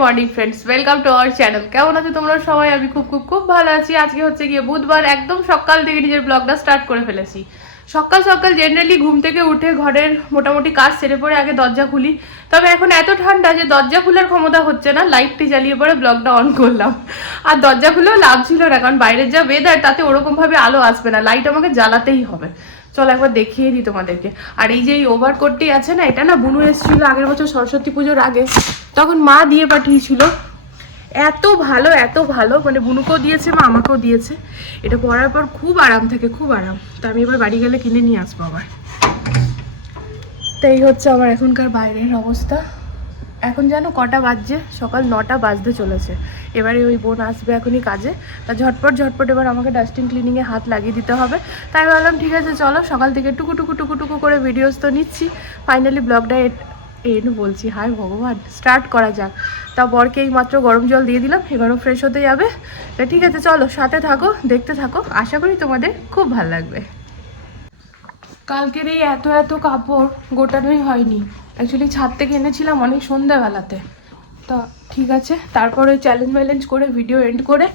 Morning friends welcome to our channel কেমন আছো তোমরা সবাই? আমি খুব খুব খুব ভালো আছি। আজকে হচ্ছে গিয়ে বুধবার, একদম সকাল থেকে নিজের ব্লগটা স্টার্ট করে ফেলেছি। সকাল সকাল জেনারেলি ঘুম থেকে উঠে ঘরের মোটামুটি কাজ সেরে পরে আগে দরজা খুলি। তবে এখন এত ঠান্ডা যে দরজা খোলার ক্ষমতা হচ্ছে না লাইটটি জ্বালিয়ে পরে ব্লগটা অন করলাম। আর দরজা খুলেও লাভ ছিল না, কারণ বাইরের যা ওয়েদার তাতে ওরকমভাবে আলো আসবে না লাইট আমাকে জ্বালাতেই হবে। চলো একবার দেখিয়ে দিই তোমাদেরকে। আর এই যে এই ওভারকোটটি আছে না, এটা না বুনু এসেছিল আগের বছর সরস্বতী পুজোর আগে। তখন মা দিয়ে পাঠিয়েছিল। এত ভালো এত ভালো। মানে বুনুকেও দিয়েছে, মা আমাকেও দিয়েছে। এটা পরার পর খুব আরাম থাকে, খুব আরাম। তা আমি এবার বাড়ি গেলে কিনে নিয়ে আসব আবার। তাই হচ্ছে আমার এখনকার বাইরের অবস্থা। এখন জানো কটা বাজছে? সকাল নটা বাজতে চলেছে। এবারে ওই বোন আসবে এখনই কাজে। তা ঝটপট ঝটপট এবার আমাকে ডাস্টিং ক্লিনিংয়ে হাত লাগিয়ে দিতে হবে। তাই ভাবলাম, ঠিক আছে, চলো সকাল থেকে টুকু টুকু টুকু টুকু করে ভিডিওস তো নিচ্ছি। ফাইনালি ব্লগটা এন বলছি, হায় ভগবান স্টার্ট করা যাক। তা বরকে এই মাত্র গরম জল দিয়ে দিলাম, এবারও ফ্রেশ হতে যাবে। তা ঠিক আছে, চলো সাথে থাকো, দেখতে থাকো। আশা করি তোমাদের খুব ভালো লাগবে। কালকের এই এত এত কাপড় গোটানোই হয়নি। অ্যাকচুয়ালি ছাদ থেকে এনেছিলাম অনেক সন্ধ্যাবেলাতে। তা ঠিক আছে, তারপরে চ্যালেঞ্জ ম্যালেঞ্জ করে ভিডিও এন্ড করে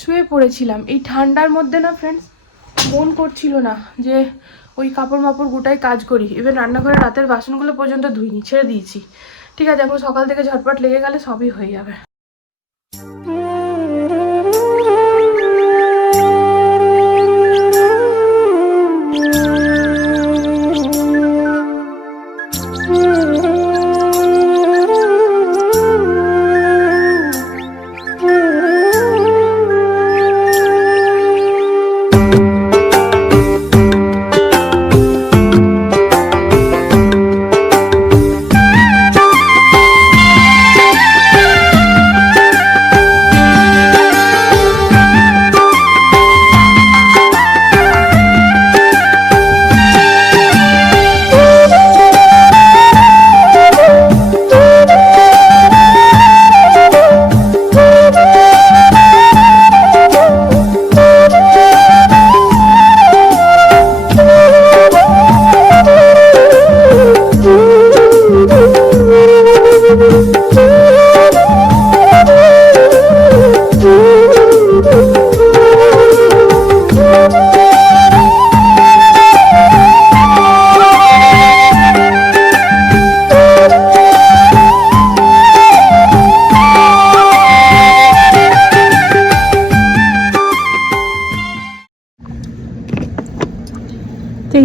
শুয়ে পড়েছিলাম। এই ঠান্ডার মধ্যে না ফ্রেন্ডস মন করছিল না যে ওই কাপড় মাপড় গোটাই কাজ করি। ইভেন রান্নাঘরে রাতের বাসনগুলো পর্যন্ত ধুইনি, ছেড়ে দিয়েছি। ঠিক আছে, এখন সকাল থেকে ঝটপট লেগে গেলে সবই হয়ে যাবে।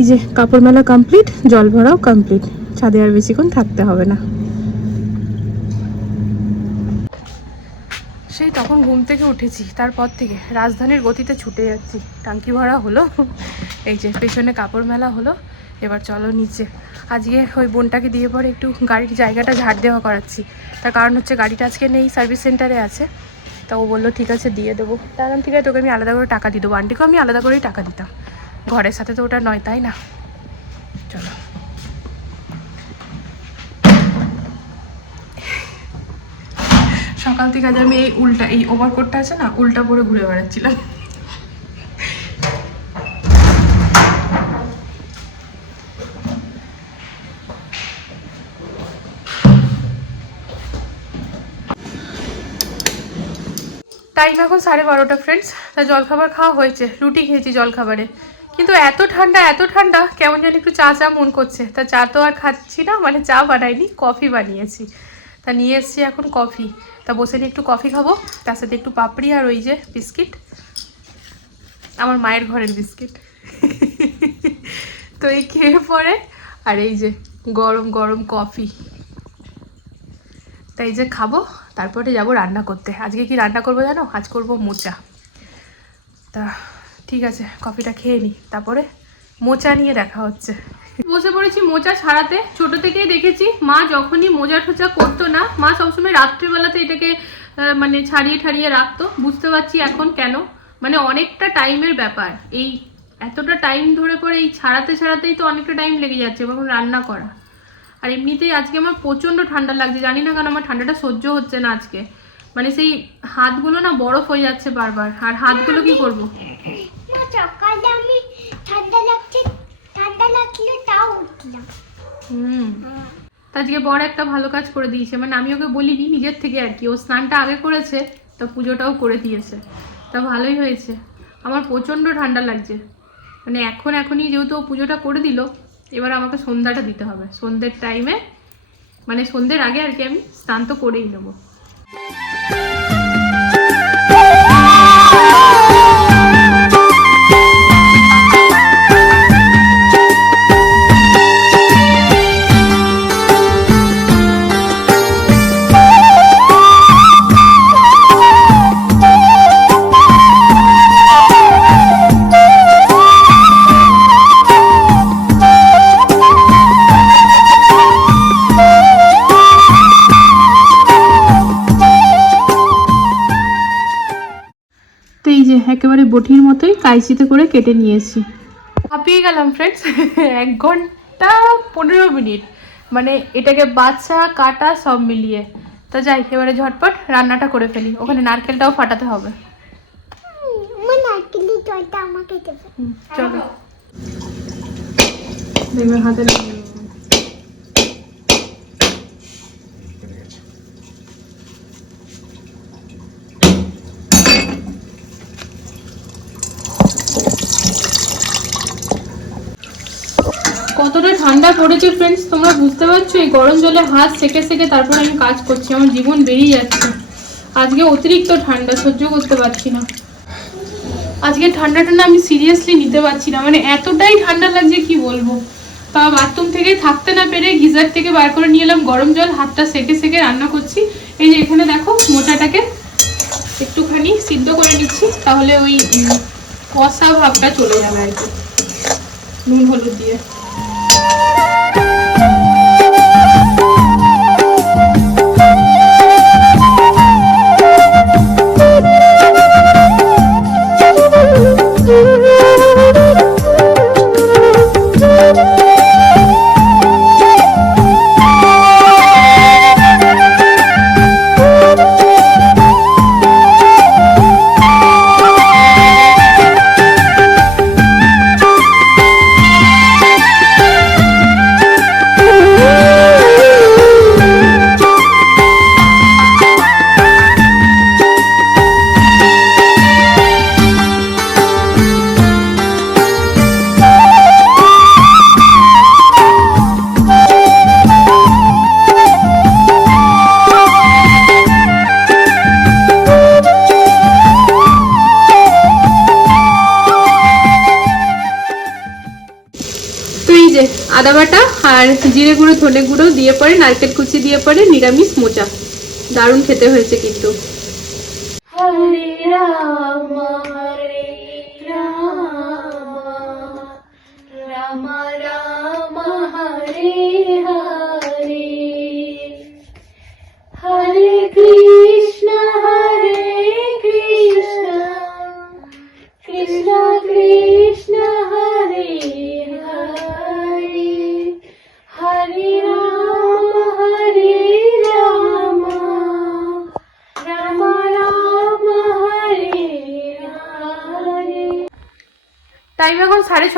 যে কাপড় মেলা কমপ্লিট জল ভরাও কমপ্লিট ছাদে আর বেশিক্ষণ থাকতে হবে না। সেই তখন ঘুম থেকে উঠেছি, তারপর থেকে রাজধানীর গতিতে ছুটে যাচ্ছি। টাঙ্কি ভরা হলো, এই যে পেছনে কাপড় মেলা হলো, এবার চলো নিচে। আজকে ওই বোনটাকে দিয়ে পরে একটু গাড়ির জায়গাটা ঝাড় দেওয়া করাচ্ছি। তার কারণ হচ্ছে গাড়িটা আজকে নেই সার্ভিস সেন্টারে আছে। তা ও বলল, ঠিক আছে, দিয়ে দেবো। তার ঠিক আছে, তোকে আমি আলাদা করে টাকা দিয়ে দেবো। আন্টিকেও আমি আলাদা করেই টাকা দিতাম। ঘরের সাথে তো ওটা নয়, তাই না? চলো। সকাল থেকে আজ আমি এই উল্টা, এই ওভার ওভারকোটটা আছে না, উল্টা পরে ঘুরে বেড়াচ্ছিলাম। টাইম এখন সাড়ে বারোটা ফ্রেন্ডস তা জলখাবার খাওয়া হয়েছে। রুটি খেয়েছি জলখাবারে। কিন্তু এত ঠান্ডা এত ঠান্ডা, কেমন জানি একটু চা চা মন করছে। তা চা তো আর খাচ্ছি না মানে চা বানাইনি, কফি বানিয়েছি। তা নিয়ে এসছি এখন কফি। তা বসে নিয়ে একটু কফি খাব, তার সাথে একটু পাপড়ি আর ওই যে বিস্কিট। আমার মায়ের ঘরের বিস্কিট। তো এই খেয়ে পরে, আর এই যে গরম গরম কফি। তাই যে খাব, তারপরে যাব রান্না করতে। আজকে কি রান্না করব জানো? আজ করব মোচা। তা ঠিক আছে কফিটা খেয়ে নিই তারপরে মোচা নিয়ে দেখা হচ্ছে। বসে পড়েছি মোচা ছাড়াতে। ছোট থেকেই দেখেছি, মা যখনই মোজা ঠোচা করতো না, মা সবসময় রাত্রিবেলাতে এটাকে মানে ছাড়িয়ে ঠাড়িয়ে রাখতো। বুঝতে পারছি এখন কেন। মানে অনেকটা টাইমের ব্যাপার। এই এতটা টাইম ধরে পরে এই ছাড়াতে ছাড়াতেই তো অনেকটা টাইম লেগে যাচ্ছে এবং রান্না করা। আর এমনিতেই আজকে আমার প্রচণ্ড ঠান্ডা লাগছে। জানি না কেন আমার ঠান্ডাটা সহ্য হচ্ছে না আজকে। মানে সেই হাতগুলো না বরফ হয়ে যাচ্ছে বারবার। আর হাতগুলো কি করব? সকালে আমি আজকে বড় একটা ভালো কাজ করে দিয়েছে। মানে আমি ওকে বলিনি নিজের থেকে আর কি। ও স্নানটা আগে করেছে তা পুজোটাও করে দিয়েছে। তা ভালোই হয়েছে। আমার প্রচণ্ড ঠান্ডা লাগছে। মানে এখন এখনই যেহেতু ও পুজোটা করে দিল এবার আমাকে সন্ধ্যাটা দিতে হবে। সন্ধ্যের টাইমে মানে সন্ধ্যের আগে আর কি আমি স্নান তো করেই নেব। তো কাইচিতে করে কেটে নিয়েছি। হাঁপিয়ে গেলাম ফ্রেন্ডস এক ঘণ্টা পনেরো মিনিট। মানে এটাকে বাচ্চা কাটা সব মিলিয়ে। তো যাই এবারে ঝটপট রান্নাটা করে ফেলি। ওখানে নারকেলটাও ফাটাতে হবে। চলো। হাতে লেগে কতটা ঠান্ডা পড়েছে ফ্রেন্ডস তোমরা বুঝতে পারছ? এই গরম জলে হাত সেকে সেকে তারপর আমি কাজ করছি, আমার জীবন বেরিয়ে যাচ্ছে। আজকে অতিরিক্ত ঠান্ডা, সহ্য করতে পারছি না। আজকে ঠান্ডাটা না আমি সিরিয়াসলি নিতে পারছি না। মানে এতটাই ঠান্ডা লাগছে, কি বলব? তা বাথরুম থেকে থাকতে না পেরে গিজার থেকে বার করে নিয়ে এলাম, গরম জল, হাতটা সেকে সেকে রান্না করছি। এই যে এখানে দেখো, মোটাটাকে একটুখানি সিদ্ধ করে নিচ্ছি, তাহলে ওই কষা ভাবটা চলে যাবে আর কি। নুন, হলুদ দিয়ে। আদা বাটা আর জিরে গুঁড়ো, ধনে গুঁড়ো দিয়ে পরে নারকেল কুচি দিয়ে পরে নিরামিষ মোচা। দারুণ খেতে হয়েছে কিন্তু।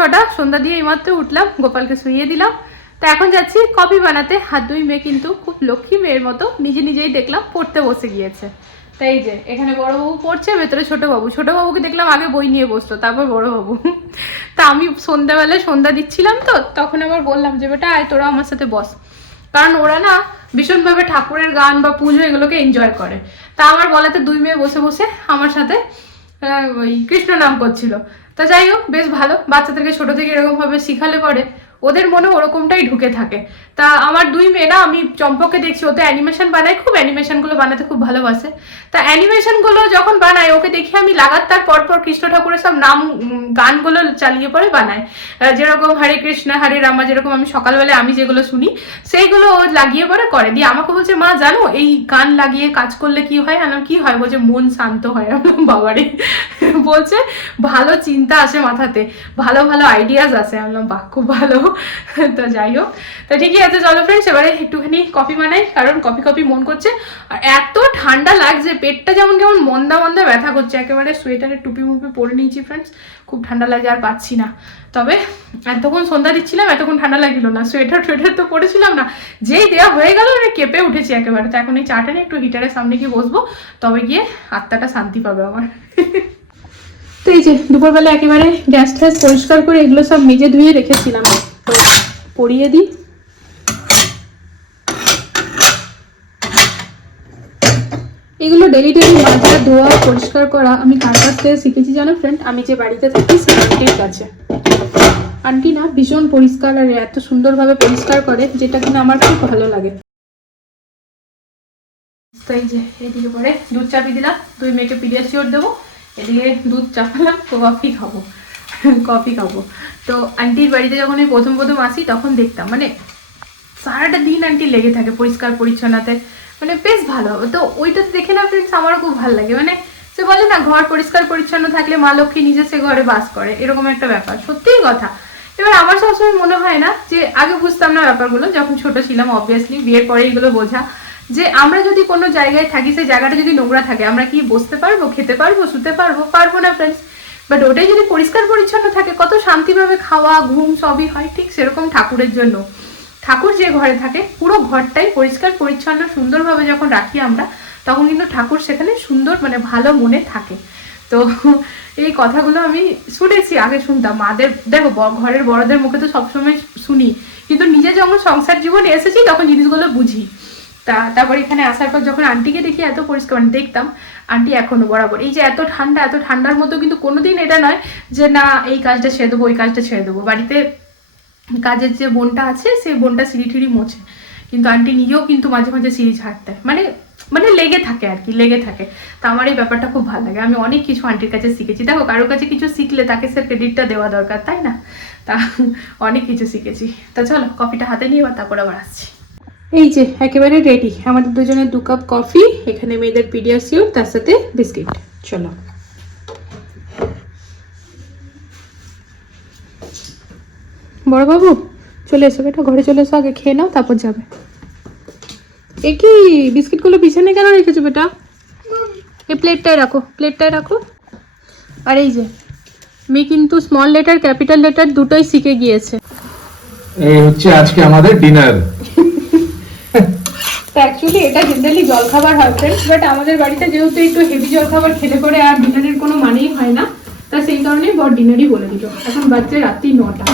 ছটা সন্ধ্যা দিয়ে এইমাত্র উঠলাম, গোপালকে শুইয়ে দিলাম। তো এখন যাচ্ছি কফি বানাতে। হাত দুই মেয়ে কিন্তু খুব লক্ষ্মী মেয়ের মতো, নিজে নিজেই দেখলাম, পড়তে বসে গিয়েছে। তাই যে, এখানে বড় বাবু পড়ছে, ভেতরে ছোট বাবু। ছোট বাবুকে দেখলাম আগে বই নিয়ে বসতো তারপর বড় বাবু। তা আমি সন্ধ্যাবেলায় সন্ধ্যা দিচ্ছিলাম তো, তখন আবার বললাম যে, বেটা, আয় তোরা আমার সাথে বস। কারণ ওরা না ভীষণভাবে ঠাকুরের গান বা পুজো এগুলোকে এনজয় করে। তা আমার বলাতে দুই মেয়ে বসে বসে আমার সাথে ওই কৃষ্ণ নাম করছিল। তা যাই হোক বেশ ভালো। বাচ্চাদেরকে ছোট থেকে এরকমভাবে শিখালে পরে ওদের মনে ওরকমটাই ঢুকে থাকে। তা আমার দুই মেয়ে না আমি চম্পকে দেখছি ওতে অ্যানিমেশন বানায় খুব অ্যানিমেশনগুলো বানাতে খুব ভালোবাসে। তা অ্যানিমেশনগুলো যখন বানায় ওকে দেখি আমি লাগাতার পরপর কৃষ্ণ ঠাকুরের সব নাম গানগুলো চালিয়ে পরে বানায়। যেরকম হরে কৃষ্ণ হরে রামা যেরকম আমি সকালবেলায় আমি যেগুলো শুনি সেইগুলো ও লাগিয়ে পরে করে। দিয়ে আমাকে বলছে মা জানো এই গান লাগিয়ে কাজ করলে কি হয়? আমি বললাম, কি হয়? বলছে মন শান্ত হয়। আমি বললাম, বাবারে। বলছে ভালো চিন্তা আসে মাথাতে ভালো ভালো আইডিয়াস আসে। আমি বললাম, বাহ খুব ভালো। তো যাই হোক। তো ঠিকই আছে, চলো ফ্রেন্ডস এবারে একটুখানি কফি বানাই, কারণ কফি কফি মন করছে। আর এত ঠান্ডা লাগছে, পেটটা যেমন কেমন মন্দা মন্দা ব্যথা করছে, একেবারে সোয়েটারে টুপি মুপি পরে নিয়েছি ফ্রেন্ডস খুব ঠান্ডা লাগে আর পাচ্ছি না। তবে এতক্ষণ সন্ধ্যা দিচ্ছিলাম, এতক্ষণ ঠান্ডা লাগছিল না সোয়েটার টোয়েটার তো পরেছিলাম না। যেই দেওয়া হয়ে গেল মানে কেঁপে উঠেছি একেবারে। তো এখন এই চাটা নিয়ে একটু হিটারের সামনে গিয়ে বসবো, তবে গিয়ে আত্মাটা শান্তি পাবে আমার। তো এই যে, দুপুরবেলা একেবারে গ্যাস ট্যাস পরিষ্কার করে এগুলো সব মেজে ধুয়ে রেখেছিলাম। পরিয়ে দিই। এগুলো ডেলি ডেলি মাজা ধোয়া, পরিষ্কার করা, আমি কার কাছ থেকে শিখেছি জানো ফ্রেন্ড আমি যে বাড়িতে থাকি, সেই আন্টির কাছে। আন্টি না ভীষণ পরিষ্কার আর এত সুন্দরভাবে পরিষ্কার করে, যেটা কিনা আমার খুব ভালো লাগে। তো এই যে, এদিকে পরে দুধ চাপিয়ে দিলাম, দুই মেয়েকে পিডিয়াশিওর দেবো, এদিকে দুধ চাপালাম কফি খাব। কফি খাব। তো আন্টির বাড়িতে যখন আমি প্রথম প্রথম আসি, তখন দেখতাম মানে সারাটা দিন আন্টি লেগে থাকে পরিষ্কার পরিচ্ছন্নতে মানে বেশ ভালো তো ওইটা দেখে না ফ্রেন্ডস আমারও খুব ভালো লাগে। মানে সে বলে না, ঘর পরিষ্কার, পরিচ্ছন্ন থাকলে মা লক্ষ্মী নিজে সে ঘরে বাস করে। এরকম একটা ব্যাপার, সত্যিই কথা। এবার আমার সবসময় মনে হয় না যে, আগে বুঝতাম না ব্যাপারগুলো, যখন ছোট ছিলাম অবভিয়াসলি বিয়ের পরে এগুলো বোঝা। যে আমরা যদি কোনো জায়গায় থাকি, সেই জায়গাটা যদি নোংরা থাকে, আমরা কি বসতে পারব, খেতে পারব, শুতে পারব? পারব না ফ্রেন্ডস বাট ওটাই যদি পরিষ্কার পরিচ্ছন্ন থাকে, কত শান্তিভাবে খাওয়া, ঘুম সবই হয় ঠিক সেরকম ঠাকুরের জন্য। ঠাকুর যে ঘরে থাকে, পুরো ঘরটাই পরিষ্কার, পরিচ্ছন্ন, সুন্দরভাবে যখন রাখি আমরা, তখন কিন্তু ঠাকুর সেখানে সুন্দর মানে ভালো মনে থাকে। তো এই কথাগুলো আমি শুনেছি, আগে শুনতাম। মাদের, দেখো ঘরের বড়দের মুখে তো সবসময় শুনি। কিন্তু নিজে যখন সংসার জীবনে এসেছি, তখন জিনিসগুলো বুঝি। তা, তারপর এখানে আসার পর যখন আন্টিকে দেখি এত পরিষ্কার মানে দেখতাম আন্টি এখনও বরাবর। এই যে এত ঠান্ডা, এত ঠান্ডার মতো কিন্তু কোনোদিন এটা নয় যে, না, এই কাজটা ছেড়ে দেবো, ওই কাজটা ছেড়ে দেবো। বাড়িতে কাজের যে বোনটা আছে, সেই বোনটা সিঁড়ি টিড়ি মোছে। কিন্তু আন্টি নিজেও কিন্তু মাঝে মাঝে সিঁড়ি দেয়। মানে মানে লেগে থাকে আর কি, লেগে থাকে। তা আমার এই ব্যাপারটা খুব ভালো লাগে। আমি অনেক কিছু আন্টির কাছে শিখেছি। দেখো কারোর কাছে কিছু শিখলে তাকে সে ক্রেডিটটা দেওয়া দরকার, তাই না? তা, অনেক কিছু শিখেছি। তা চলো কপিটা হাতে নিয়ে এবার তারপর আবার আসছি। এই যে, একেবারে রেডি আমাদের দুজনের দু কাপ কফি এখানে মেয়েদের পিডিয়াসিও তার সাথে বিস্কিট চলো। বড়বাবু, চলে এসো বেটা, ঘরে চলে এসো, আগে খেয়ে নাও, তারপর যাবে। এ কি, বিস্কিটগুলো পিছনে কেন রেখেছো বেটা? এই প্লেটটায় রাখো প্লেটটায় রাখো। আর এই যে, মেয়ে কিন্তু স্মল লেটার ক্যাপিটাল লেটার দুটোই শিখে গিয়েছে। এই হচ্ছে আজকে আমাদের ডিনার তো অ্যাকচুয়ালি এটা জেনারেলি জলখাবার হয় ফ্রেন্ডস বাট আমাদের বাড়িতে যেহেতু একটু হেভি জলখাবার খেলে পরে আর ডিনারের কোনো মানেই হয় না তা সেই কারণেই বড় ডিনারই বলে দিল। এখন বাচ্চা রাত্রি নটা।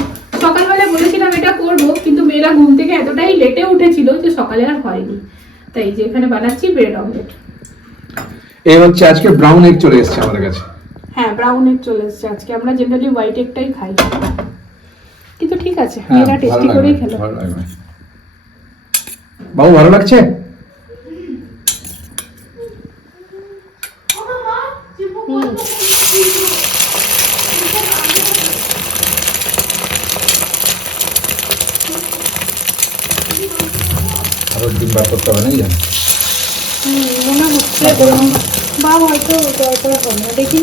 সকালবেলা বলেছিলাম এটা করব কিন্তু মেয়েরা ঘুম থেকে এতটাই লেটে উঠেছিল যে সকালে আর হয়নি। তাই যে এখানে বানাচ্ছি ব্রেড অমলেট এই হচ্ছে আজকে ব্রাউন এগ চলে এসেছে আমাদের কাছে। হ্যাঁ ব্রাউন এগ চলে এসেছে আজকে। আমরা জেনারেলি হোয়াইট এগটাই খাই। কিন্তু ঠিক আছে হ্যাঁ, মেয়েরা টেস্টি করেই খেলো। ভালো। বাবু ভালো লাগছে? আরও ডিম বার করতে হবে নাকি? হুম, মনে হচ্ছে গরম বা হয়তো দরকার হবে না। দেখি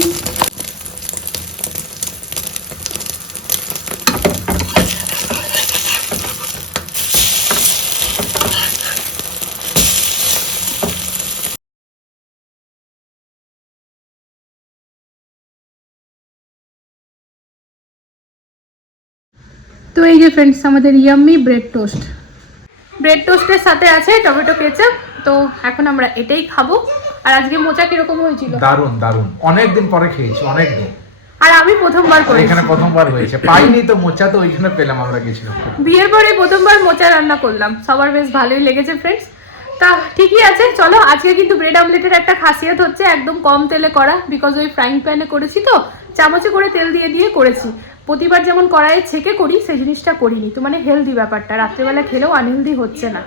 তো এই যে ফ্রেন্ডস আমাদের ইয়াম্মি ব্রেড টোস্ট ব্রেড টোস্টের সাথে আছে টমেটো কেচাপ তো এখন আমরা এটাই খাব। আর আজকে মোচা কীরকম হয়েছিল? দারুণ দারুণ অনেক দিন পরে খেয়েছি অনেক দিন আর আমি প্রথমবার করেছি এখানে প্রথমবার হয়েছে। পাইনি তো মোচা তো ওইখানে পেলাম আমরা গেছিলাম। বিয়ের পরে প্রথমবার মোচা রান্না করলাম। সবার বেশ ভালোই লেগেছে ফ্রেন্ডস তা ঠিকই আছে চলো আজকে কিন্তু ব্রেড অমলেটের একটা খাসিয়ত হচ্ছে একদম কম তেলে করা বিকজ ওই ফ্রাইং প্যানে করেছি তো চামচে করে তেল দিয়ে দিয়ে করেছি। প্রতিবার যেমন কড়াইয়ে ছেঁকে করি সেই জিনিসটা করিনি। তো মানে হেলদি ব্যাপারটা। রাত্রেবেলা খেলেও আনহেলদি হচ্ছে না।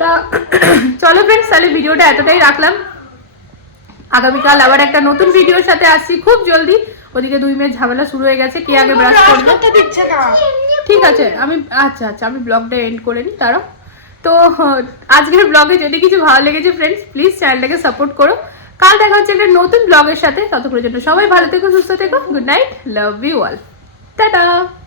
তা চলো ফ্রেন্ডস তাহলে ভিডিওটা এতটাই রাখলাম। আগামীকাল আবার একটা নতুন ভিডিওর সাথে আসছি খুব জলদি। ওদিকে দুই মেয়ের ঝামেলা শুরু হয়ে গেছে কে আগে ব্রাশ করবে? ঠিক আছে আমি আচ্ছা আচ্ছা আমি ব্লগটা এন্ড করে নিই তারও তো আজকের ব্লগে যদি কিছু ভালো লেগেছে ফ্রেন্ডস প্লিজ চ্যানেলটাকে সাপোর্ট করো। কাল দেখা হচ্ছে একটা নতুন ব্লগের সাথে। ততক্ষণের জন্য সবাই ভালো থেকো সুস্থ থেকো। Good night love you all 拜拜。